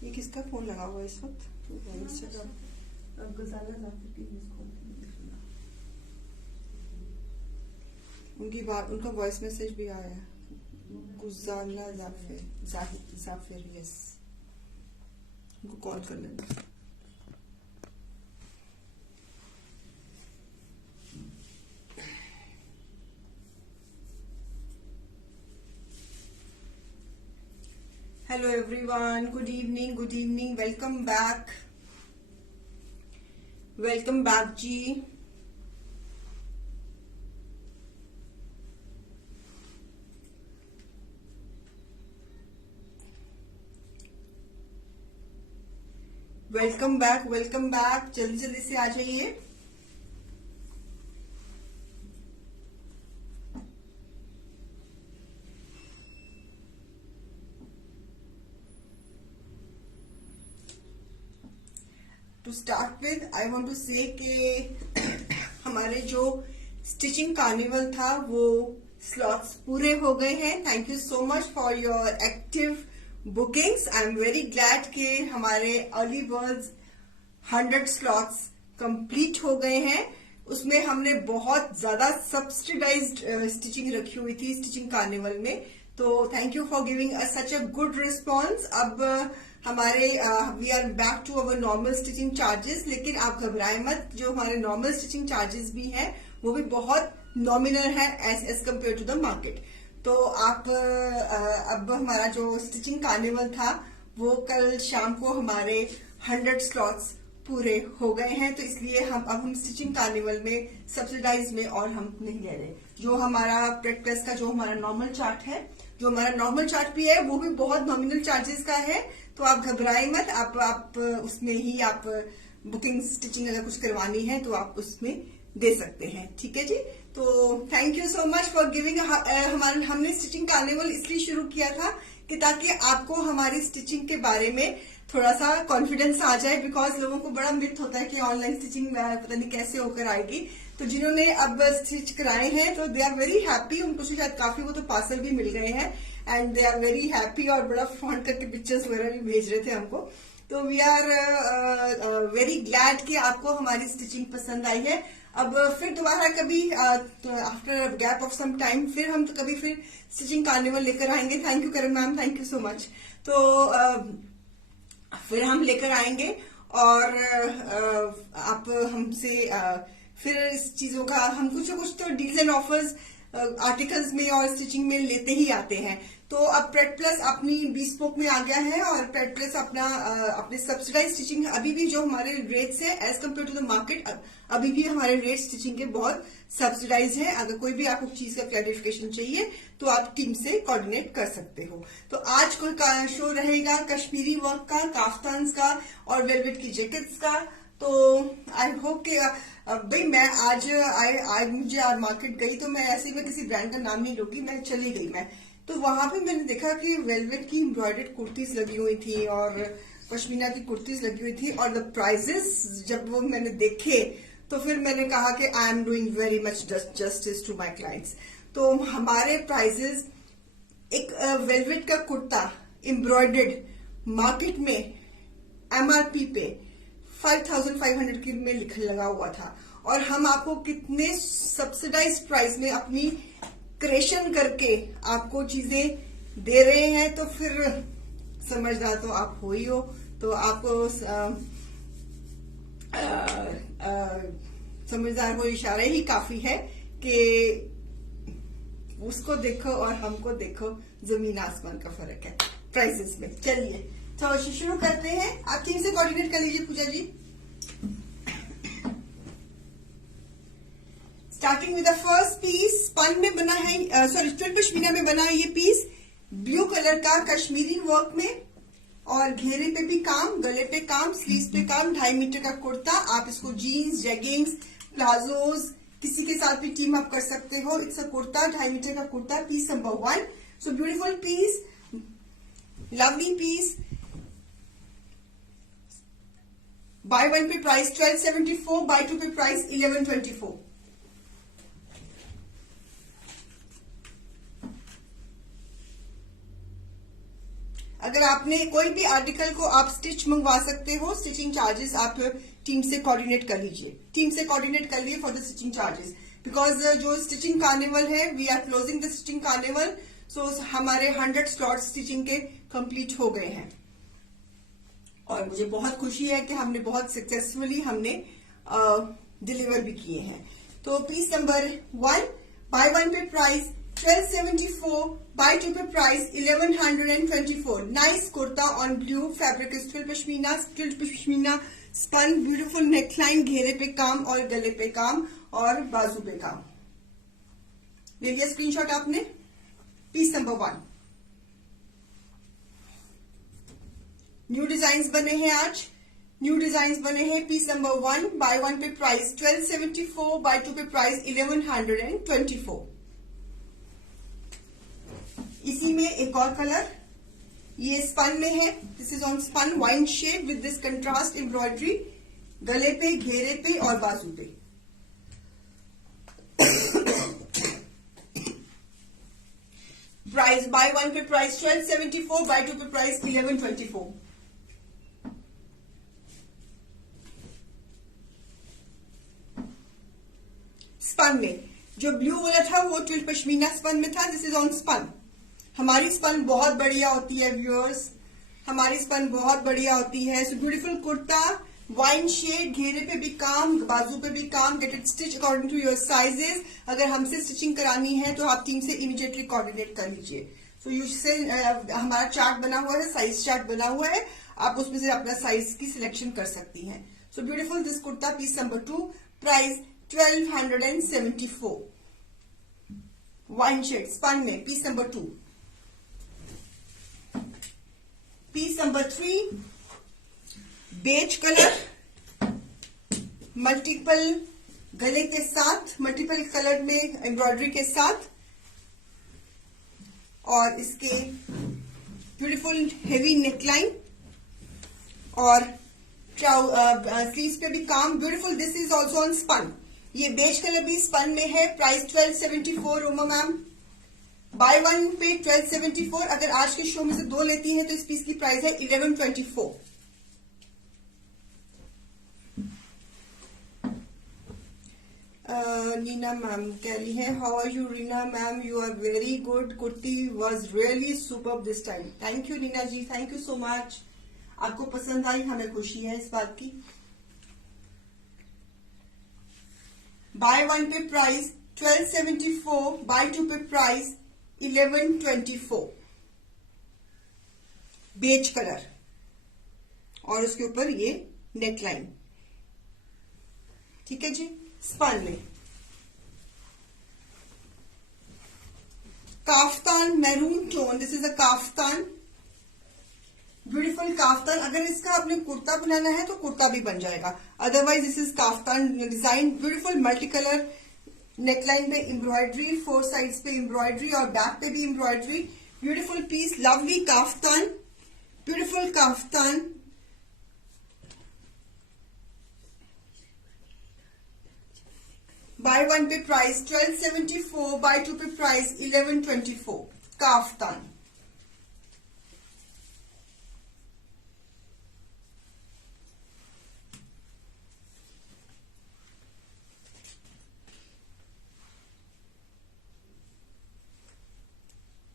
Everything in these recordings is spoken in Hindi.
ये किसका फोन लगा हुआ है इस वक्त? उनकी बात, उनका वॉइस मैसेज भी आया है। गुजाला जाफिर, यस, उनको कॉल कर लेना। Hello everyone, good evening, welcome back जी। वेलकम बैक, जल्दी से आ जाइए। To start with I want to say कि हमारे जो स्टिचिंग कार्निवल था वो स्लॉट्स पूरे हो गए हैं। Thank you so much for your active bookings. I am very glad कि हमारे अर्ली बर्ड्स 100 स्लॉट्स कंप्लीट हो गए हैं। उसमें हमने बहुत ज्यादा सब्सिडाइज्ड स्टिचिंग रखी हुई थी स्टिचिंग कार्निवल में, तो thank you for giving us such a good response. अब हमारे we are back to our normal stitching charges, लेकिन आप घबराए मत, जो हमारे नॉर्मल स्टिचिंग चार्जेस भी हैं वो भी बहुत नॉमिनल है as compared to the market. तो आप अब हमारा जो स्टिचिंग कार्निवल था वो कल शाम को हमारे 100 स्लॉट्स पूरे हो गए हैं, तो इसलिए हम स्टिचिंग कार्निवल में सब्सिडाइज में और हम नहीं ले रहे। जो हमारा प्रेट प्लस का जो हमारा नॉर्मल चार्ट है, जो हमारा नॉर्मल चार्ट भी है वो भी बहुत नॉमिनल चार्जेस का है, तो आप घबराए मत। आप उसमें ही आप बुकिंग स्टिचिंग अगर कुछ करवानी है तो आप उसमें दे सकते हैं, ठीक है जी। तो thank you so much for giving. हमने स्टिचिंग कार्निवल इसलिए शुरू किया था कि ताकि आपको हमारी स्टिचिंग के बारे में थोड़ा सा कॉन्फिडेंस आ जाए, बिकॉज लोगों को बड़ा मिथ होता है कि ऑनलाइन स्टिचिंग पता नहीं कैसे होकर आएगी। तो जिन्होंने अब स्टिच कराए हैं तो दे आर वेरी हैप्पी, उनको शायद काफी वो तो पार्सल भी मिल गए हैं and they are very happy और बड़ा फ्रॉन्ट करके पिक्चर्स वगैरह भी भेज रहे थे हमको। तो वी आर वेरी ग्लैड कि आपको हमारी स्टिचिंग पसंद आई है। अब फिर दोबारा कभी after gap of some time फिर हम कभी फिर स्टिचिंग कार्निवल लेकर आएंगे। Thank you Karan ma'am, thank you so much. तो फिर हम लेकर आएंगे और आप हमसे फिर इस चीजों का हम कुछ तो डील्स एंड ऑफर्स आर्टिकल्स में और स्टिचिंग में लेते ही आते हैं। तो अब प्रेट प्लस अपनी bespoke में आ गया है और प्रेट प्लस अपने सब्सिडाइज स्टिचिंग अभी भी जो हमारे रेट्स है as compared to the market, अभी भी हमारे रेट स्टिचिंग के बहुत सब्सिडाइज है। अगर कोई भी आपको चीज का क्लैरिफिकेशन चाहिए तो आप टीम से कोऑर्डिनेट कर सकते हो। तो आज कोई शो रहेगा कश्मीरी वर्क का, काफ्तान्स का और वेलवेट की जैकेट्स का। तो आई होप कि भाई मैं आज मुझे मार्केट गई तो मैं ऐसे में किसी ब्रांड का नाम नहीं लूंगी, मैं चली गई मैं तो वहां पे मैंने देखा कि वेलवेट की एम्ब्रॉयडर्ड कुर्तीज लगी हुई थी और पश्मीना की कुर्तीज लगी हुई थी, और द प्राइजेस जब वो मैंने देखे तो फिर मैंने कहा कि I am doing very much justice to my clients. तो हमारे प्राइजेस, एक वेलवेट का कुर्ता एम्ब्रॉयडर्ड मार्केट में एमआरपी पे 5500 की में लगा हुआ था, और हम आपको कितने सब्सिडाइज प्राइस में अपनी क्रिएशन करके आपको चीजें दे रहे हैं। तो फिर समझदार तो आप हो ही हो, तो आपको समझदार हो इशारा ही काफी है कि उसको देखो और हमको देखो, जमीन आसमान का फर्क है प्राइसेस में। चलिए तो शुरू करते हैं। आप टीम से कोऑर्डिनेट कर लीजिए Pooja ji. Starting with the first piece, spun में बना है, सॉरी ट्विल पश्मीना में बना है ये पीस, ब्लू कलर का कश्मीरी वर्क में, और घेरे पे भी काम, गले पे काम, स्लीव्स पे काम, 2.5 मीटर का कुर्ता। आप इसको जीन्स, जेगिंग्स, प्लाजोज किसी के साथ भी टीम अप कर सकते हो। इट्स अ कुर्ता, 2.5 मीटर का kurta, piece number 1। So beautiful piece, lovely piece. Buy 1 pay price 1274, buy 2 pay price 1124। अगर आपने कोई भी आर्टिकल को आप स्टिच मंगवा सकते हो, स्टिचिंग चार्जेस आप टीम से कोऑर्डिनेट कर लीजिए, टीम से कोऑर्डिनेट कर लिए for the stitching charges, because जो स्टिचिंग कार्निवल है, we are closing the stitching carnival, so हमारे 100 स्लॉट स्टिचिंग के कंप्लीट हो गए हैं। और मुझे बहुत खुशी है कि हमने बहुत सक्सेसफुली हमने डिलीवर भी किए हैं। तो piece number 1, bye 1 pay price 1274, buy 2 pay price 1124। Nice kurta on blue fabric, स्टिल्ट पश्मीना स्पन, ब्यूटीफुल नेकलाइन, घेरे पे काम और गले पे काम और बाजू पे काम। ले लिया स्क्रीनशॉट आपने। पीस नंबर 1, न्यू डिजाइन बने हैं आज, न्यू डिजाइन बने हैं। Piece number 1, bye 1 pay price 1274, buy 2 pay price 1124। इसी में एक और कलर, ये स्पन में है, this is on spun wine shade with this contrast embroidery, गले पे, घेरे पे और बाजू पे। Price by 1 pay price 1274, buy 2 pay price 1124। Spun में जो ब्लू वाला था वो ट्विल पश्मीना स्पन में था, दिस इज ऑन स्पन। हमारी स्पन बहुत बढ़िया होती है व्यूअर्स, हमारी स्पन बहुत बढ़िया होती है। So beautiful kurta, wine shade, घेरे पे भी काम, बाजू पे भी काम, get it stitch according to your sizes. अगर हमसे स्टिचिंग करानी है तो आप टीम से इमीडिएटली कोऑर्डिनेट कर लीजिए। सो यू से हमारा चार्ट बना हुआ है, साइज चार्ट बना हुआ है, आप उसमें से अपना साइज की सिलेक्शन कर सकती हैं। So beautiful this kurta, piece number 2, price 1274, wine shade spun में। Piece number 2, piece number 3, beige colour, multiple गले के साथ, मल्टीपल कलर में एम्ब्रॉयडरी के साथ, और इसके ब्यूटीफुल हेवी नेकलाइन और स्लीव्स पे भी काम, beautiful. This is also on spun, ये बेज कलर भी स्पन में है। प्राइस 1274 रोमा मैम, बाय 1 पे 1274। अगर आज के शो में से 2 लेती हैं तो इस पीस की प्राइस है 1124। नीना मैम कह रही है, how are you Reena ma'am, you are very good, kurti was really superb this time. Thank you Neena ji, thank you so much. आपको पसंद आई, हमें खुशी है इस बात की। Bye 1 pay price 1274, buy 2 pay price 1124। Beige colour और उसके ऊपर ये नेकलाइन, ठीक है जी, स्पन में। Kaftan maroon tone, this is a kaftan, beautiful kaftan. अगर इसका आपने कुर्ता बनाना है तो कुर्ता भी बन जाएगा, otherwise this is kaftan design. Beautiful multi colour neckline पे एम्ब्रॉयडरी, 4 साइड्स पे एम्ब्रॉयडरी और बैक पे भी embroidery. Beautiful piece, lovely kaftan, beautiful kaftan. Buy 1 pay price 1274, buy 2 pay price 1124। Kaftan,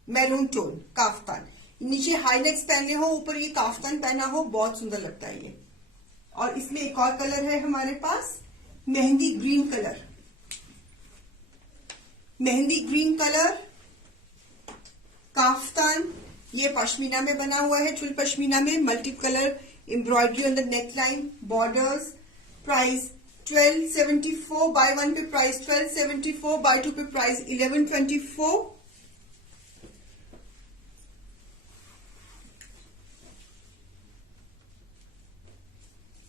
maroon tone kaftan, नीचे हाई नेक्स पहने हो, ऊपर ये काफ्तान पहना हो, बहुत सुंदर लगता है ये। और इसमें एक और कलर है हमारे पास, mehndi green colour, mehndi green colour kaftan. ये पश्मीना में बना हुआ है, चुल पश्मीना में, multi colour embroidery on the neckline, borders. Price 1274, buy 1 pay price 1274, buy 2 pay price 1124।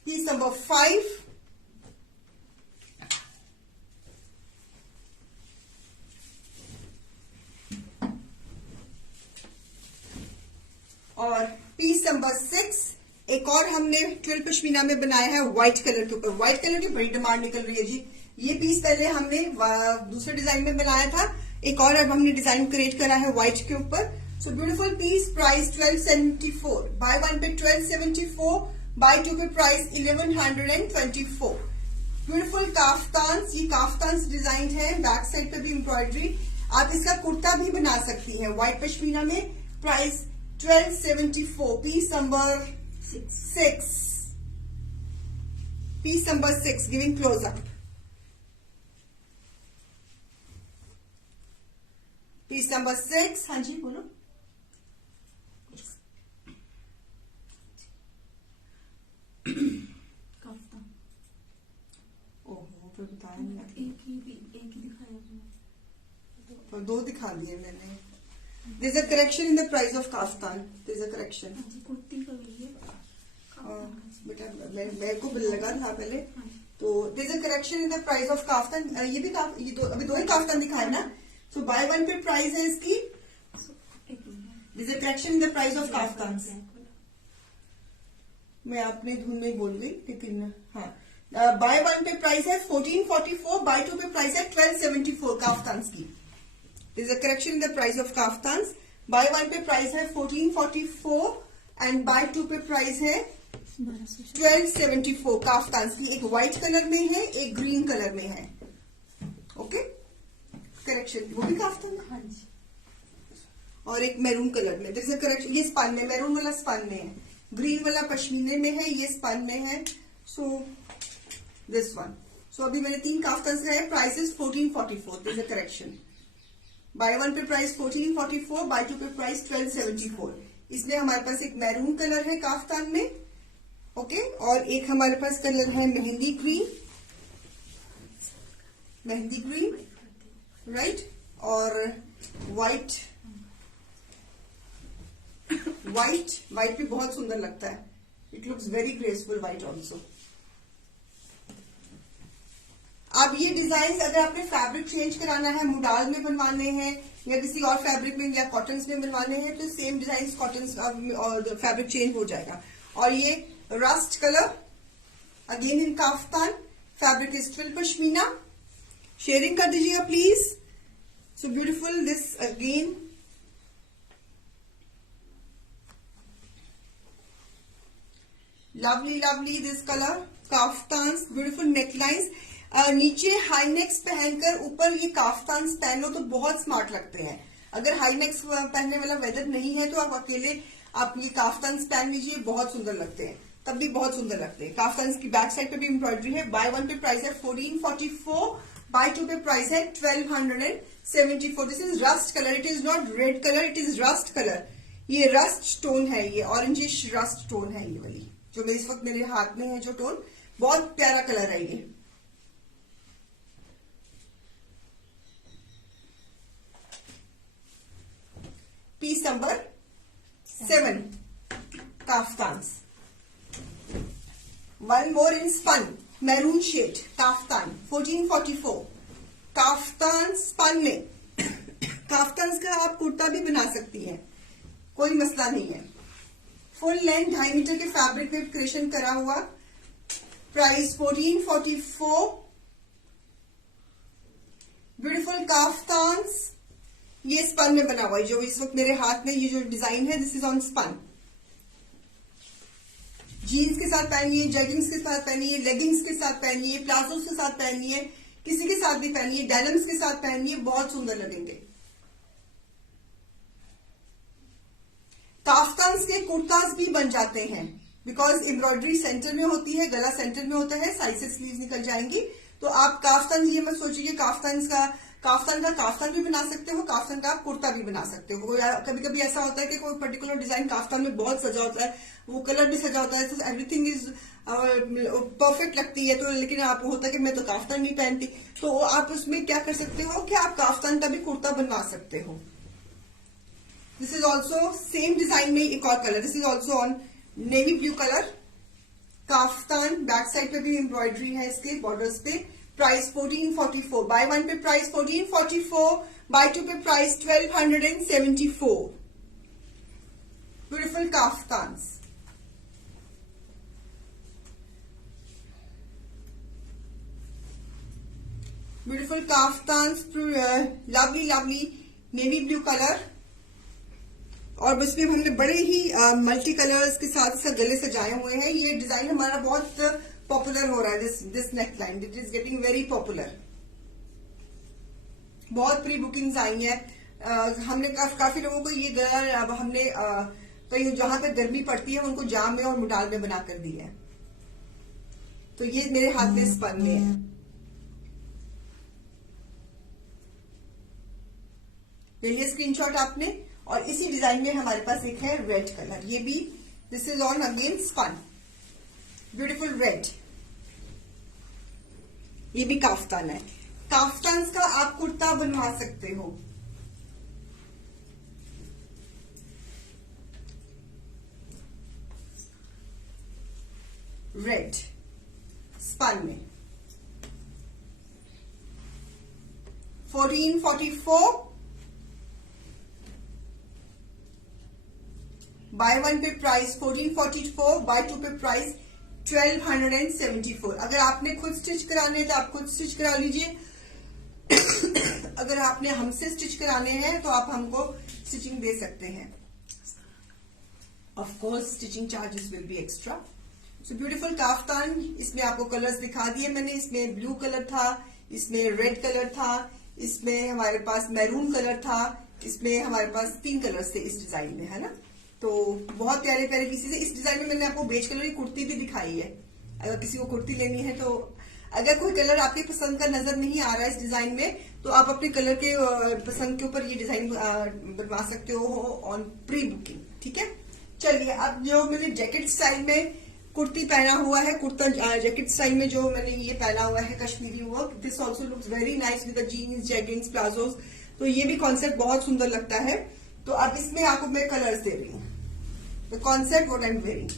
Piece number 5, और पीस नंबर 6 एक और हमने ट्विल पश्मीना में बनाया है व्हाइट कलर के ऊपर। व्हाइट कलर की बड़ी डिमांड निकल रही है जी। ये पीस पहले हमने दूसरे डिजाइन में बनाया था, एक और अब हमने डिजाइन क्रिएट करा है व्हाइट के ऊपर। So beautiful piece, price 1274, buy one pay 1274, buy two pay price 1124। Beautiful kaftans, ये काफ्तान्स डिजाइन है, बैक साइड पे भी एम्ब्रॉयडरी। आप इसका कुर्ता भी बना सकती हैं व्हाइट पश्मीना में। Price 1274, piece number 6, piece number 6, giving close up. Piece number 6, हाँ जी बोलो। ओहो, फिर बताया नहीं, एक ही दिखाया, तो 2 दिखा दिए मैंने। There's a correction in the price of kaftan. There's a correction. Kurti का भी है बेटा, मेरे को लगा था पहले, तो there's a correction in the price of kaftan. ये भी ये अभी 2 ही काफ्तान दिखाए ना, so buy one पे प्राइस है इसकी। There's a correction in the price of kaftans. मैं अपने धुन में बोल गई, लेकिन हाँ, बाय वन पे प्राइस है 1444, बाय टू पे प्राइस है 1274 काफ्तान्स की। There is a correction in the price of kaftans. Buy one पे प्राइस है 1444 and bye two pay price है 1274 काफ्तान्स की। एक व्हाइट कलर में है, एक ग्रीन कलर में है। ओके, करेक्शन, वो भी काफ्तान है, और एक मैरून कलर में। There is a correction, ये स्पन में, मैरून वाला स्पन में है, ग्रीन वाला पश्मीने में है, ये स्पन में है। सो दिस वन, सो अभी मैंने 3 काफ्तान्स है, prices 1444। There is a correction. Bye one pay price 1444, buy two pay price 1274। इसमें हमारे पास एक मैरून कलर है काफ्तान में, ओके, और एक हमारे पास कलर है मेहंदी ग्रीन, राइट, और व्हाइट भी बहुत सुंदर लगता है। It looks very graceful white also. अब ये डिजाइन अगर आपने फैब्रिक चेंज कराना है, मुडाल में बनवाने हैं या किसी और फैब्रिक में या कॉटन में बनवाने हैं, तो सेम डिजाइन कॉटन और फैब्रिक चेंज हो जाएगा। और ये rust colour again in kaftan, fabric is twill pashmina. Sharing कर दीजिएगा please. So beautiful, this again lovely this colour kaftans, beautiful necklines. नीचे हाई नेक्स पहनकर ऊपर ये काफ्तान्स पहन लो तो बहुत स्मार्ट लगते हैं। अगर हाई नेक्स पहनने वाला वेदर नहीं है तो आप अकेले आप ये काफ्तान्स पहन लीजिए, बहुत सुंदर लगते हैं, तब भी बहुत सुंदर लगते हैं। काफ्तान्स की बैक साइड पे भी एम्ब्रॉयडरी है। बाय वन पे प्राइस है 1444, बाय टू पे प्राइस है 1274। This is rust colour, it is not red colour, it is rust colour. ये रस्ट टोन है, ये ऑरेंजिश रस्ट टोन है, ये वाली जो इस वक्त मेरे हाथ में है जो टोन, बहुत प्यारा कलर है ये। Piece number 7, kaftans. One more in spun, maroon shade kaftan 1444, kaftan spun में। काफ्तान्स का आप कुर्ता भी बना सकती हैं, कोई मसला नहीं है। फुल लेंथ 2.5 मीटर के फैब्रिक में क्रिएशन करा हुआ। प्राइस 1444। ब्यूटीफुल काफ्तान्स, ये स्पन में बना हुआ है। जो इस वक्त मेरे हाथ में ये जो डिजाइन है, this is on spun. Jeans के साथ पहनिए, जैगिंग्स के साथ पहनिए, लेगिंग्स के साथ पहनिए, प्लाजो के साथ पहनिए, किसी के साथ भी पहनिए, डेनिम्स के साथ पहनिए, बहुत सुंदर लगेंगे। काफ्तान्स के कुर्ताज भी बन जाते हैं, बिकॉज एम्ब्रॉयडरी सेंटर में होती है, गला सेंटर में होता है, साइड से स्लीव्स निकल जाएंगी। तो आप काफ्तान, ये मत सोचिए काफ्तान का काफ्तान भी बना सकते हो, काफ्तान का आप कुर्ता भी बना सकते हो। कभी कभी ऐसा होता है कि कोई पर्टिकुलर डिजाइन काफ्तान में बहुत सजा होता है, वो कलर भी सजा होता है, तो एवरीथिंग इज परफेक्ट लगती है, तो लेकिन आप होता है कि मैं तो काफ्तान नहीं पहनती, तो आप उसमें क्या कर सकते हो कि आप काफ्तान का भी कुर्ता बनवा सकते हो। This is also same design में एक और colour, this is also on navy blue colour kaftan. Back side पे भी एम्ब्रॉयडरी है इसके बॉर्डर्स पे। Price 1444, buy one pay price 1444, buy two pay price 1274। Beautiful kaftans. Beautiful kaftans, lovely navy blue colour और उसमें हमने बड़े ही मल्टी कलर्स के साथ इसका गले सजाए हुए हैं। ये डिजाइन हमारा बहुत पॉपुलर हो रहा है। This neck line it is getting very popular. बहुत प्री बुकिंग्स आई है। हमने काफी लोगों को ये गला अब हमने कहीं जहां पे गर्मी पड़ती है उनको जाम में और मुटाल में बना कर दी है। तो ये मेरे हाथ में स्पन में है। ये स्क्रीनशॉट आपने, और इसी डिजाइन में हमारे पास एक है रेड कलर। ये भी this is on again spun, beautiful red. ये भी काफ्तान है। काफ्तान का आप कुर्ता बनवा सकते हो। रेड स्पन में 1444 bye 1 pay price 1444, bye 2 pay price 1274। अगर आपने खुद स्टिच कराने हैं तो आप खुद स्टिच करा लीजिए। अगर आपने हमसे स्टिच कराने हैं तो आप हमको स्टिचिंग दे सकते हैं। Of course stitching charges will be extra. So beautiful kaftan, इसमें आपको कलर्स दिखा दिए मैंने। इसमें ब्लू कलर था, इसमें रेड कलर था, इसमें हमारे पास मैरून कलर था, इसमें हमारे पास 3 कलर्स थे इस डिजाइन में, है ना। तो बहुत प्यारे प्यारे पीसेस है। इस डिजाइन में मैंने आपको बेज कलर की कुर्ती भी दिखाई है। अगर किसी को कुर्ती लेनी है तो अगर कोई कलर आपके पसंद का नजर नहीं आ रहा है इस डिजाइन में तो आप अपने कलर के पसंद के ऊपर ये डिजाइन बनवा सकते हो ऑन प्री बुकिंग। ठीक है, चलिए अब जो मैंने जैकेट स्टाइल में कुर्ती पहना हुआ है, कुर्ता जैकेट स्टाइल में जो मैंने ये पहना हुआ है Kashmiri work, this also looks very nice with jeans, jeggings, palazzos. तो ये भी कॉन्सेप्ट बहुत सुंदर लगता है। तो अब इसमें आपको मैं कलर्स दे रही हूँ। The concept what I am wearing,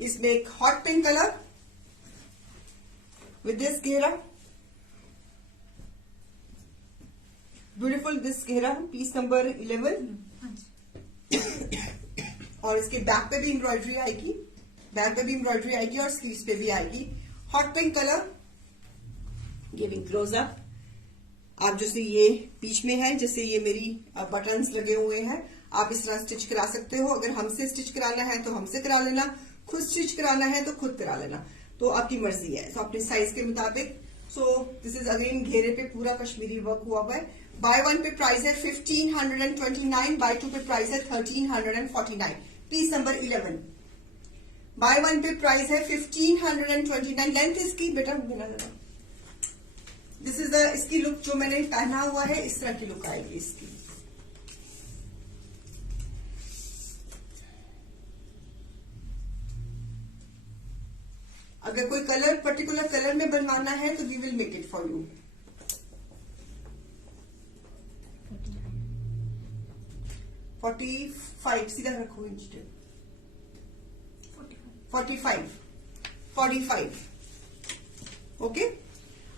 इसमें एक hot pink colour with this घेरा, ब्यूटीफुल दिस घेरा, पीस नंबर 11। और इसके बैक पे भी एम्ब्रॉयडरी आएगी, बैक पे भी एम्ब्रॉयडरी आएगी और स्लीव्स पे भी आएगी। Hot pink colour, giving close up. आप जैसे ये बीच में है, जैसे ये मेरी बटन्स लगे हुए हैं, आप इस तरह स्टिच करा सकते हो। अगर हमसे स्टिच कराना है तो हमसे करा लेना, खुद स्टिच कराना है तो खुद करा लेना, तो आपकी मर्जी है। तो अपने साइज के मुताबिक। सो दिस इज अगेन घेरे पे पूरा कश्मीरी वर्क हुआ हुआ है। बाय 1 पे प्राइस है 1529, बाय 2 पे प्राइस है 1349, piece number 11। Bye 1 pay price है 1529। लेंथ इसकी बेटा बिना जरा, दिस इज इसकी लुक जो मैंने पहना हुआ है, इस तरह की लुक आएगी इसकी। अगर कोई कलर पर्टिकुलर कलर में बनवाना है तो we will make it for you. 45 सीधा रखो इंच, 45 ओके।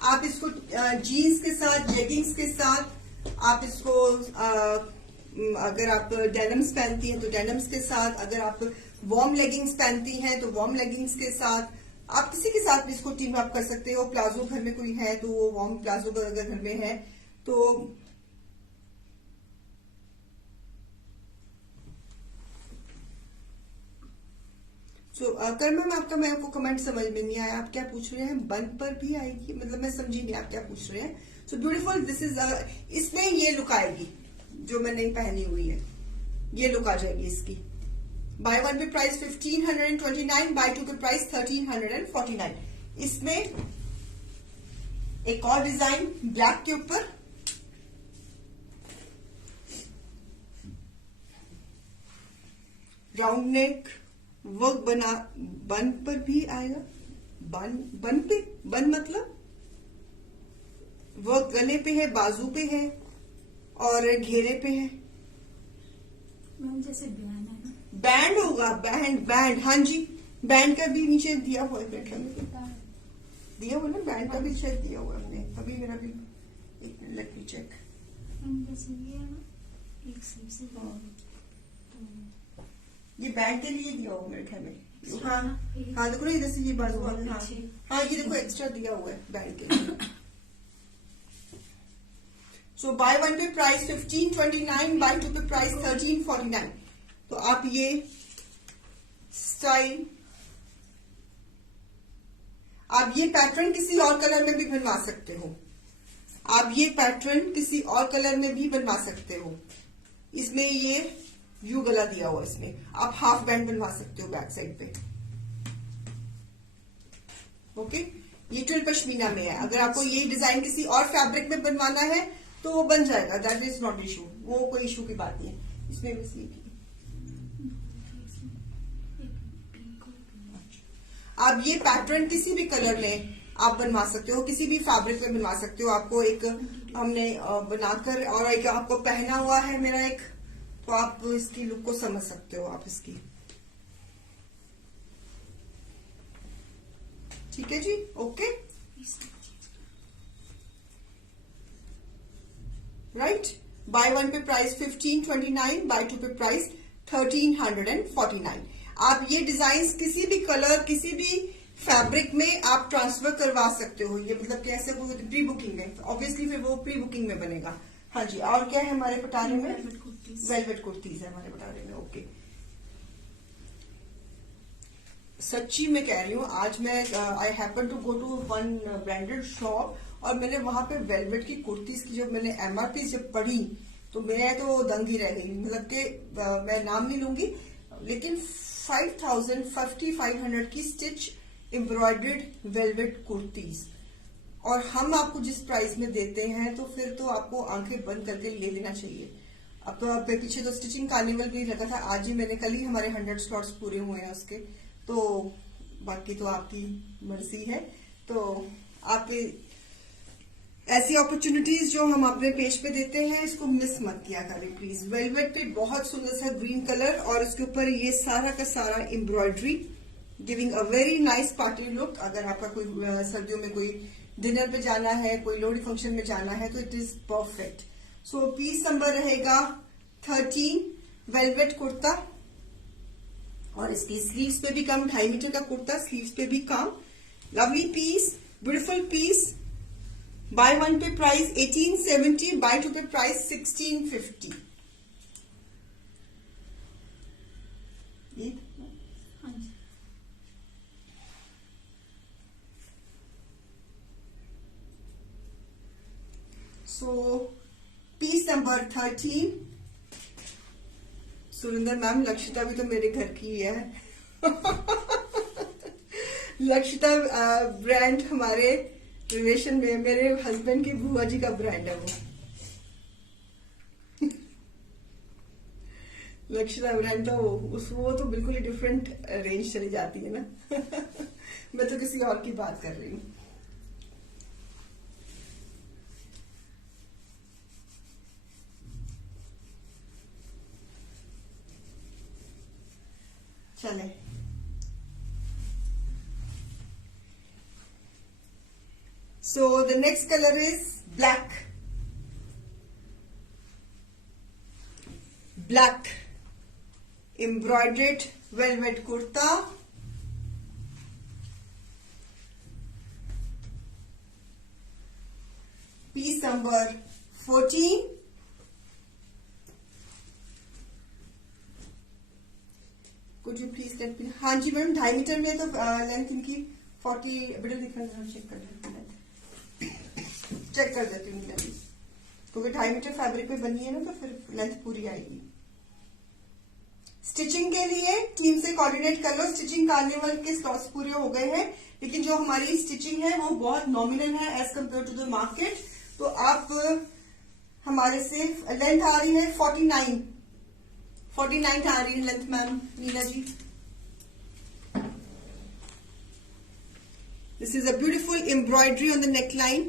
आप इसको जीन्स के साथ, जेगिंग्स के साथ, आप इसको अगर आप डेनिम्स पहनती हैं तो डेनिम्स के साथ, अगर आप वार्म लेगिंग्स पहनती हैं तो वार्म लेगिंग्स के साथ, आप किसी के साथ भी इसको टीम अप कर सकते हो। प्लाजो घर में कोई है तो वो वार्म प्लाजो अगर घर में है तो कर मैम आपका, मैं आपको कमेंट समझ में नहीं आया, आप क्या पूछ रहे हैं? बंद पर भी आएगी, मतलब मैं समझी नहीं आप क्या पूछ रहे हैं। सो ब्यूटीफुल, दिस इज इसमें ये लुक आएगी जो मैं नहीं पहनी हुई है, ये लुक आ जाएगी इसकी। Bye 1 pay price 1529, bye 2 pay price 1349। इसमें एक और डिजाइन ब्लैक के ऊपर, राउंड नेक वर्क बना, बन पर भी आएगा। बन पे, बन मतलब वर्क गले पे है, बाजू पे है और घेरे पे है। जैसे बैंड है ना, बैंड होगा, बैंड हाँ जी, बैंड का भी नीचे दिया हुआ है, दिया हुआ ना, बैंड का भी शायद दिया हुआ है। अभी मेरा भी लेट मी चेक। जैसे ये है ना, एक स्लीव से ये बैंड के लिए दिया हुआ मेरे ख्याल में। हाँ हाँ, देखो ना इधर से ये बाजू, हाँ ये देखो एक्स्ट्रा दिया हुआ है बैंड के लिए। सो bye one pay price 1529, bye two pay price 1349। तो आप ये स्टाइल, आप ये पैटर्न किसी और कलर में भी बनवा सकते हो, आप ये पैटर्न किसी और कलर में भी बनवा सकते हो। इसमें ये यू गला दिया हुआ, इसमें आप हाफ बैंड बनवा सकते हो बैक साइड पे। ओके, ये टुल पश्मीना में है। अगर आपको ये डिजाइन किसी और फैब्रिक में बनवाना है तो वो बन जाएगा, दैट इज नॉट इशू, वो कोई इशू की बात नहीं है। इसमें बस ये आप ये पैटर्न किसी भी कलर में आप बनवा सकते हो, किसी भी फैब्रिक में बनवा सकते हो। आपको एक हमने बनाकर और एक आपको पहना हुआ है मेरा एक, तो आप इसकी लुक को समझ सकते हो आप इसकी। ठीक है जी, okay, right. Bye one pay price 1529, bye two pay price 1349। आप ये डिजाइन किसी भी कलर, किसी भी फैब्रिक में आप ट्रांसफर करवा सकते हो। ये मतलब कैसे, वो प्री बुकिंग में, ऑब्वियसली फिर वो प्री बुकिंग में बनेगा। हाँ जी, और क्या है हमारे पटारे में? वेलवेट कुर्तीज है हमारे पटारे में। ओके, सच्ची मैं कह रही हूँ, आज मैं I happen to go to one branded shop और मैंने वहां पे वेलवेट की कुर्तीज की जब मैंने एमआरपी जब पढ़ी तो मैं तो दंग ही रह गई। मतलब कि मैं नाम नहीं लूंगी, लेकिन 5,500 की स्टिच एम्ब्रॉयडर्ड वेलवेट कुर्तीज, और हम आपको जिस प्राइस में देते हैं तो फिर तो आपको आंखें बंद करके ले लेना चाहिए। अब तो आप पीछे तो स्टिचिंग कार्निवल भी लगा था, आज ही मैंने, कल ही हमारे 100 स्लॉट्स पूरे हुए हैं उसके, तो बाकी तो आपकी मर्जी है। तो आप ऐसी अपॉर्चुनिटीज जो हम अपने पेज पे देते हैं इसको मिस मत किया करें प्लीज। वेलवेट पे बहुत सुंदर सा ग्रीन कलर और उसके ऊपर ये सारा का सारा embroidery, giving a very nice party look. अगर आपका कोई सर्दियों में कोई डिनर पे जाना है, कोई लोहड़ी फंक्शन में जाना है तो it is perfect. So piece number रहेगा 13, वेलवेट कुर्ता, और इसकी स्लीव्स पे भी काम, 2.5 मीटर का कुर्ता, स्लीव्स पे भी काम। Lovely piece, beautiful piece. Buy one pay price 1870, buy two pay price 1650। So piece number 13। Surinder ma'am, Lakshita भी तो मेरे घर की है। लक्षिता ब्रांड हमारे रिलेशन में, मेरे हस्बैंड की बुआ जी का ब्रांड है वो। लक्षिता ब्रांड तो वो तो बिल्कुल ही डिफरेंट रेंज चली जाती है ना। मैं तो किसी और की बात कर रही हूँ। चले, so the next color is black. Black embroidered velvet kurta, piece number 14. Could you please let me? हाँ जी मैम, 2.5 मीटर में तो लेंथ इनकी 40, बेटा दिखा, चेक कर देती हूँ, चेक कर देती हूँ लेंथ, क्योंकि 2.5 मीटर फैब्रिक पे बनी है ना तो फिर लेंथ पूरी आएगी। स्टिचिंग के लिए टीम से कोऑर्डिनेट कर लो। स्टिचिंग कार्निवल के स्लॉट्स पूरे हो गए हैं, लेकिन जो हमारी स्टिचिंग है वो बहुत नॉमिनल है as compared to the market. तो आप हमारे से लेंथ आ रही है 49 आ रही है length ma'am Neela ji. This is a beautiful embroidery on the neckline.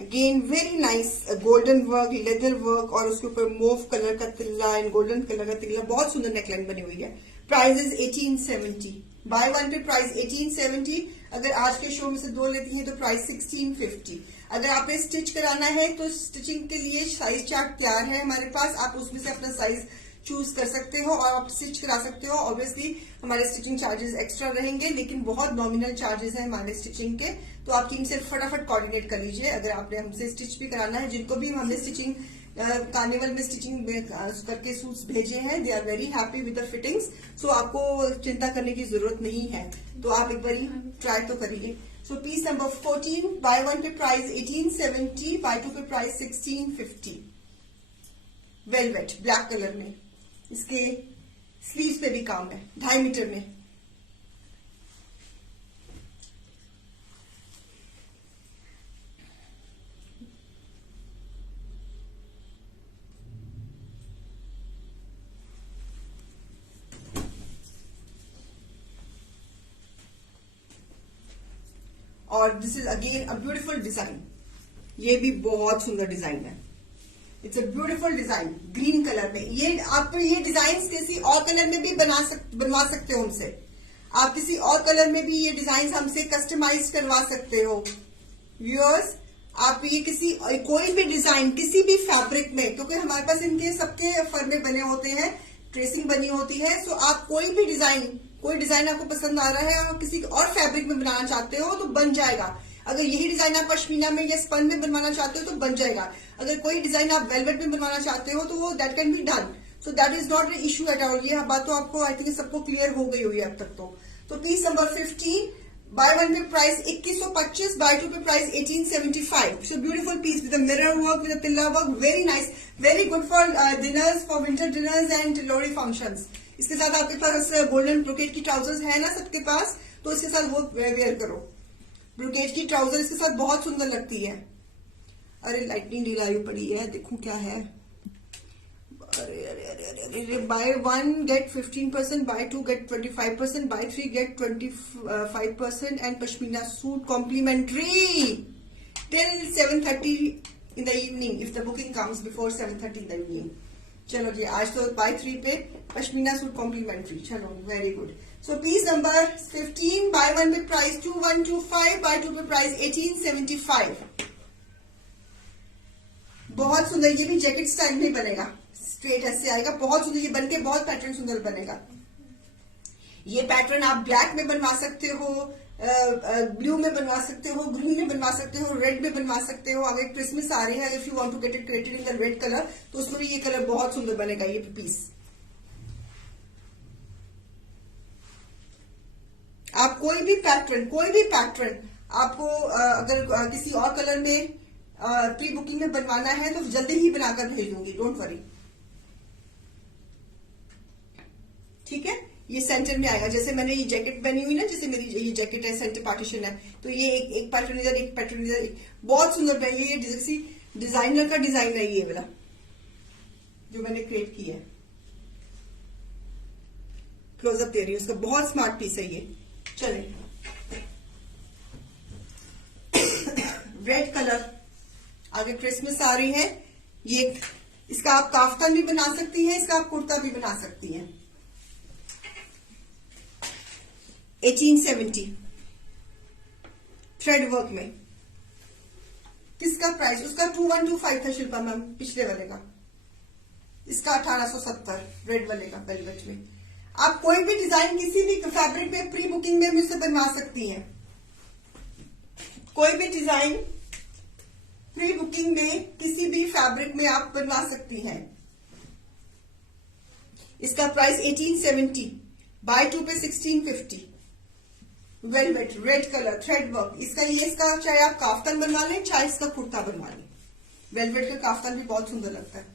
Again very nice golden work, leather work, और उसके ऊपर मोव कलर का तिल्ला एंड गोल्डन कलर का तिल्ला, बहुत सुंदर नेकलाइन बनी हुई है। Price is 1870, bye one pay price 1870। अगर आज के शो में से 2 लेती हैं तो प्राइस 1650। अगर आपने स्टिच कराना है तो स्टिचिंग के लिए साइज चार्ट तैयार है हमारे पास, आप उसमें से अपना साइज चूज कर सकते हो और आप स्टिच करा सकते हो। ऑब्वियसली हमारे स्टिचिंग चार्जेस एक्स्ट्रा रहेंगे, लेकिन बहुत नॉमिनल चार्जेस हैं हमारे स्टिचिंग के। तो आप टीम से फटाफट कोऑर्डिनेट कर लीजिए अगर आपने हमसे स्टिच भी कराना है। जिनको भी हमने स्टिचिंग कार्निवल में स्टिचिंग करके सूट्स भेजे हैं, they are very happy with the fittings. So आपको चिंता करने की जरूरत नहीं है, तो आप एक बार ट्राई तो करिए। सो piece number 14, bye 1 pay price 1870, bye 2 pay price 1650। Velvet black colour में, इसके स्लीव्स पे भी काम है, 2.5 मीटर में। और this is again a beautiful design, ये भी बहुत सुंदर डिजाइन है। It's a beautiful design green colour में। ये आप ये डिजाइन किसी और कलर में भी बनवा सकते हो हमसे। आप किसी और कलर में भी ये डिजाइन हमसे कस्टमाइज करवा सकते हो। व्यूअर्स, आप ये कोई भी डिजाइन किसी भी फैब्रिक में, क्योंकि हमारे पास इनके सबके फर्मे बने होते हैं, ट्रेसिंग बनी होती है। सो आप कोई डिजाइन आपको पसंद आ रहा है और किसी और फैब्रिक में बनाना चाहते हो तो बन जाएगा। अगर यही डिजाइन आप पश्मीना में या स्पन में बनवाना चाहते हो तो बन जाएगा। अगर कोई डिजाइन आप वेलवेट में बनवाना चाहते हो तो वो that can be done. So that is not an issue at all. ये बात तो आपको आई थिंक सबको क्लियर हो गई हुई है अब तक तो piece number 15, buy 1 pay price 2125, buy 2 pay price 1875। So beautiful piece with mirror work, with पिल्ला work, very nice, very good for dinners, for winter dinners and Lohri functions. इसके साथ आपके पास गोल्डन ब्रोकेट की ट्राउजर्स है ना सबके पास, तो इसके साथ वो वेयर करो। ब्रोकेट की ट्राउजर इसके साथ बहुत सुंदर लगती है। अरे लाइटनिंग ढिलाई पड़ी है, देखूं क्या है। अरे अरे अरे अरे अरे, buy 1 get 15%, buy 2 get 25%, buy 3 get 25% and pashmina suit complimentary till 7:30 in the evening if the booking comes before 7:30 in the evening. चलो जी, आज तो buy 3 pay pashmina suit complimentary. चलो very good. So piece number 15, buy 1 pay price 2125, buy 2 pay price 1875। बहुत सुंदर, ये भी जैकेट स्टाइल में बनेगा, स्ट्रेट ऐसे आएगा, बहुत सुंदर। ये बनके बहुत पैटर्न सुंदर बनेगा। ये पैटर्न आप ब्लैक में बनवा सकते हो, ब्लू में बनवा सकते हो, ग्रीन में बनवा सकते हो, रेड में बनवा सकते हो। अगर क्रिसमस आ रही है, if you want to get it created in the red colour, तो उसमें भी ये कलर बहुत सुंदर बनेगा। ये पीस आप कोई भी पैटर्न आपको अगर किसी और कलर में प्री बुकिंग में बनवाना है तो जल्दी ही बनाकर भेज दूंगी, डोंट वरी। ठीक है, ये सेंटर में आएगा। जैसे मैंने ये जैकेट पहनी हुई ना, जैसे मेरी ये जैकेट है, सेंटर पार्टीशन है, तो ये एक पैटर्न इधर, एक पैटर्न इधर, बहुत सुंदर पहनी। ये किसी डिजाइनर का डिजाइन है ये वाला जो मैंने क्रिएट किया है। क्लोजअप दे रही हूँ उसका, बहुत स्मार्ट पीस है ये। चले, रेड कलर, आगे क्रिसमस आ रही है। ये इसका आप काफ्तान भी बना सकती हैं, इसका आप कुर्ता भी बना सकती हैं। 1870 थ्रेड वर्क में। किसका प्राइस? उसका 2125 था शिल्पा मैम, पिछले वाले का। इसका 1870 रेड वाले का वेलवेट में। आप कोई भी डिजाइन किसी भी फैब्रिक में प्री बुकिंग में मुझसे बनवा सकती हैं। कोई भी डिजाइन प्री बुकिंग में किसी भी फैब्रिक में आप बनवा सकती हैं। इसका प्राइस 1870, बाय 2 पे 1650। Velvet red colour thread work. इसका चाहे आप काफ्तान बनवा लें, चाहे इसका कुर्ता बनवा लें। वेलवेट का काफ्तान भी बहुत सुंदर लगता है।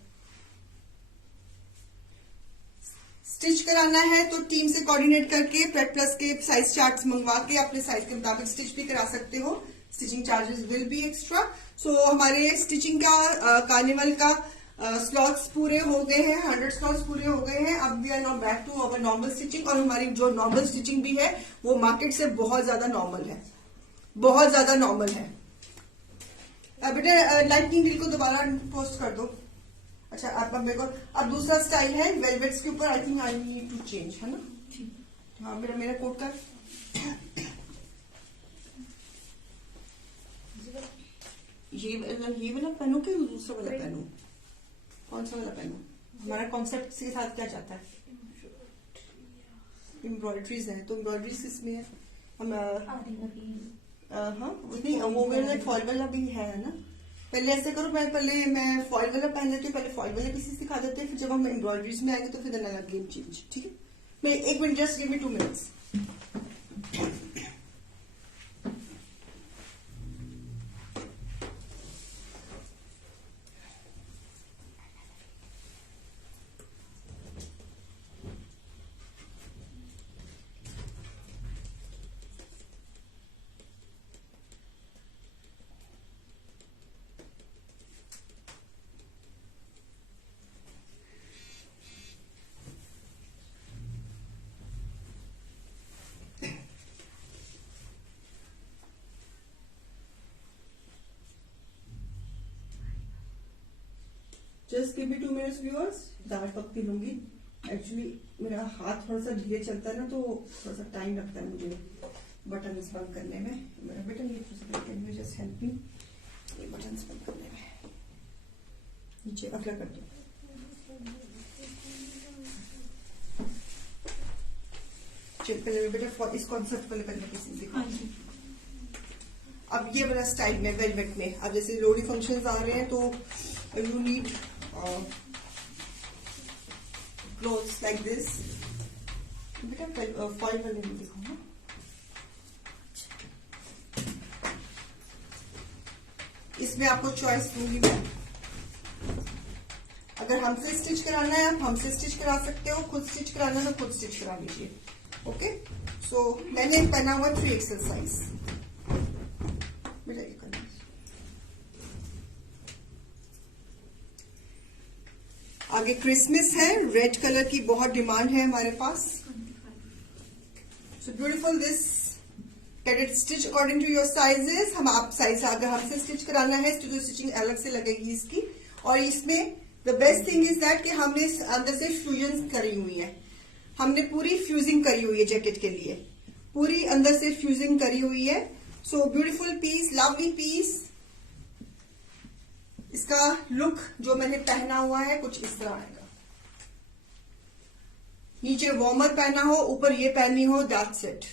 स्टिच कराना है तो टीम से कोऑर्डिनेट करके प्रेट प्लस के साइज चार्ट्स मंगवा के अपने साइज के मुताबिक स्टिच भी करा सकते हो। Stitching charges will be extra. So हमारे स्टिचिंग का कार्निवल का स्लॉट्स पूरे हो गए हैं, 100 स्लॉट्स पूरे हो गए हैं। अब we are now back to our normal stitching. और हमारी जो नॉर्मल स्टिचिंग भी है वो मार्केट से बहुत ज्यादा नॉर्मल है, बहुत ज्यादा नॉर्मल है। बेटा लाइटनिंग बिल को दोबारा पोस्ट कर दो। अच्छा, अब मेरे को अब दूसरा स्टाइल है वेलवेट्स के ऊपर। I think I need to change, है ना? हाँ, मेरा कोट का ये वाला पहनू कि दूसरा वाला पहनू? कौन सा वाला पहनू? हमारा कॉन्सेप्ट के साथ क्या जाता है? एम्ब्रॉयडरीज है, तो एम्ब्रॉयडरीज किसमें है? हम हाँ नहीं, वो मेरा फॉल वाला भी है ना। पहले ऐसे करो, मैं फॉल वाला पहन लेती हूँ, पहले फॉल वाले पीसेस दिखा देते हैं, फिर जब हम एम्ब्रॉयडरीज में आएंगे तो फिर अलग गेम चेंज, ठीक है? मैं 1 minute, just give me 2 minutes. Just give me 2 minutes viewers. दाल पक पी लूंगी। एक्चुअली मेरा हाथ थोड़ा सा धीरे चलता है ना, तो थोड़ा सा टाइम लगता है मुझे बटन बंद करने में। मेरा बटन ये जस्ट हेल्प मी, ये बटन बंद करने में। नीचे अगला कर दो। चल पहले बेटा इस कॉन्सेप्ट को लेकर किसी दिखा। अब ये वाला स्टाइल में वेलवेट में, अब जैसे लोहड़ी फंक्शंस आ रहे हैं तो you need clothes like this. बेटा फॉल वाले में दिखाओ ना। इसमें आपको चॉइस दूंगी मैं। अगर हमसे स्टिच कराना है आप हमसे स्टिच करा सकते हो, खुद स्टिच कराना है तो खुद स्टिच करा लीजिए। ओके, सो मैंने पहना हुआ 3XL साइज। आगे क्रिसमस है, रेड कलर की बहुत डिमांड है हमारे पास। So beautiful, this get it stitch according to your sizes. हम आप साइज अगर हमसे स्टिच कराना है तो स्टिचिंग अलग से लगेगी इसकी। और इसमें the best thing is that कि हमने अंदर से फ्यूजन करी हुई है, हमने पूरी फ्यूजिंग करी हुई है जैकेट के लिए, पूरी अंदर से फ्यूजिंग करी हुई है। So beautiful piece, lovely piece. इसका लुक जो मैंने पहना हुआ है कुछ इस तरह आएगा। नीचे वार्मर पहना हो, ऊपर ये पहनी हो, दैट्स इट।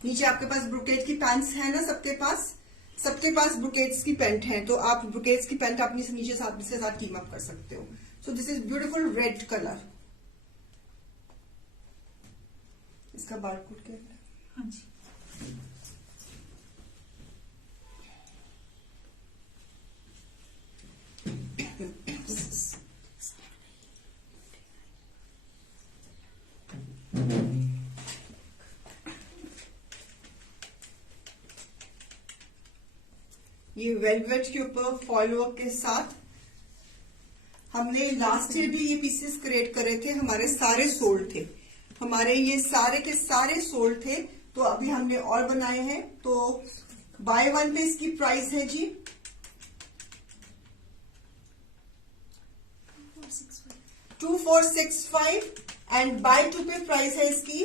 नीचे आपके पास ब्रोकेट की पैंट्स है ना, सबके पास ब्रोकेट्स की पैंट है, तो आप ब्रोकेट्स की पैंट अपनी नीचे इसके साथ टीम अप कर सकते हो। सो this is beautiful red colour. इसका बारकोड क्या है? हाँ जी, ये वेलवेट के ऊपर फॉल वर्क के साथ हमने लास्ट ईयर भी ये पीसेस क्रिएट करे थे, हमारे सारे सोल्ड थे, हमारे ये सारे के सारे सोल्ड थे। तो अभी हमने और बनाए हैं, तो बाय वन पे इसकी प्राइस है जी 2465 and bye two pay price है इसकी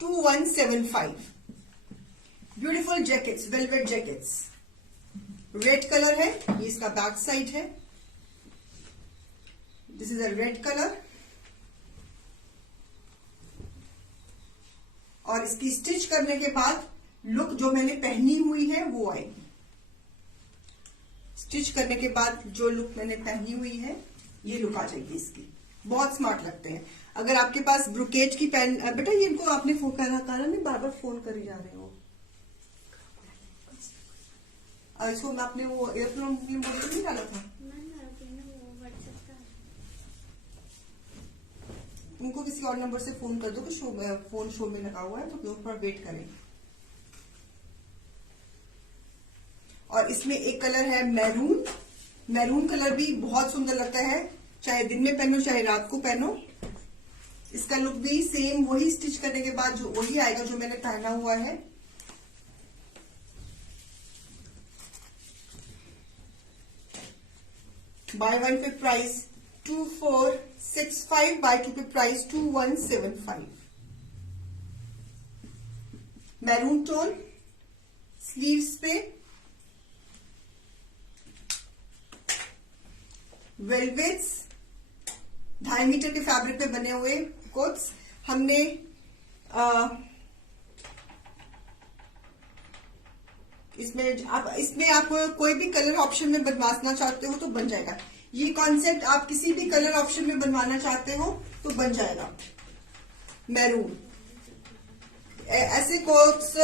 2175। Beautiful jackets, velvet jackets, red colour है, ये इसका बैक साइड है। This is a red colour. और इसकी स्टिच करने के बाद लुक जो मैंने पहनी हुई है वो आएगी। स्टिच करने के बाद जो लुक मैंने पहनी हुई है ये लुक आ जाएगी इसकी। बहुत स्मार्ट लगते हैं। अगर आपके पास ब्रोकेट की पेन, बेटा ये इनको आपने फोन करा नहीं, बार बार फोन करी जा रहे हो। इसको आपने वो एयरप्लेन मोड नहीं डाला था? उनको किसी और नंबर से फोन कर दो कि फोन शो में लगा हुआ है, तो थोड़ा वेट करें। और इसमें एक कलर है मैरून। मैरून कलर भी बहुत सुंदर लगता है, चाहे दिन में पहनो चाहे रात को पहनो। इसका लुक भी सेम वही स्टिच करने के बाद जो वही आएगा जो मैंने पहना हुआ है। Bye one pay price 2465, bye two pay price 2175। Maroon tone sleeves पे, वेलवेट्स 2.5 मीटर के फैब्रिक पे बने हुए कोट्स हमने इसमें आप कोई भी कलर ऑप्शन में बनवाना चाहते हो तो बन जाएगा। ये कॉन्सेप्ट आप किसी भी कलर ऑप्शन में बनवाना चाहते हो तो बन जाएगा। मैरून ऐसे कोट्स